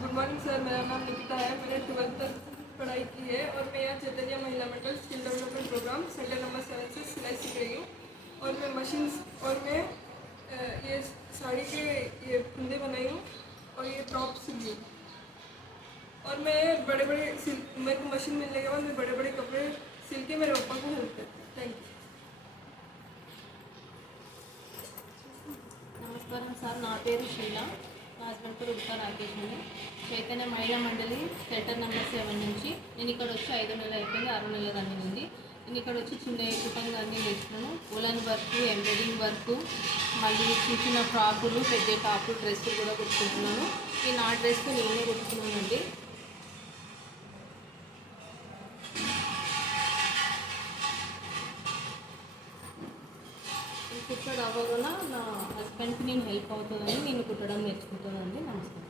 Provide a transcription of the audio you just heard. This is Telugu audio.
गुड मॉर्निंग सर, मेरा नाम निकिता है। मैंने 12th तक पढ़ाई की है और मैं यहाँ Chaitanya Mahila Mandal skill development programme centre number 7 से सिलाई सीख रही हूँ। और मैं मशीन्स और मैं ये साड़ी के ये फंदे बनाई हूँ और ये टॉप सिली हूँ। और मैं बड़े बड़े मेरे को मशीन मिलने के बाद मैं बड़े बड़े कपड़े सिल के मेरे पापा को हेल्प करती हूँ। Thank you. నమస్కారం సార్, నా పేరు షీలా. మా హస్బెండ్ పేరు ఉత్తా రాకేష్ అండి. చైతన్య మహిళా మండలి సెంటర్ నెంబర్ 7 నుంచి నేను ఇక్కడ వచ్చి 5 నెలలు అయిపోయింది, 6 నెలలు రన్నింగ్ ఉంది. నేను ఇక్కడ వచ్చి చిన్న ఏకృతంగా అన్నీ నేర్చుకున్నాను. ఉలన్ వర్క్, ఎంబ్రాయిడింగ్ వర్క్, మళ్ళీ చిన్న చిన్న ఫ్రాకులు, పెద్ద టాపులు, డ్రెస్సులు కూడా కుట్టుకుంటున్నాను. ఈ నా డ్రెస్ నేనే కుట్టుకున్నానండి. కుట్టడం అవ్వకుండా నా హస్బెండ్కి నేను హెల్ప్ అవుతుందని నేను కుట్టడం నేర్చుకుంటానండి. నమస్కారం.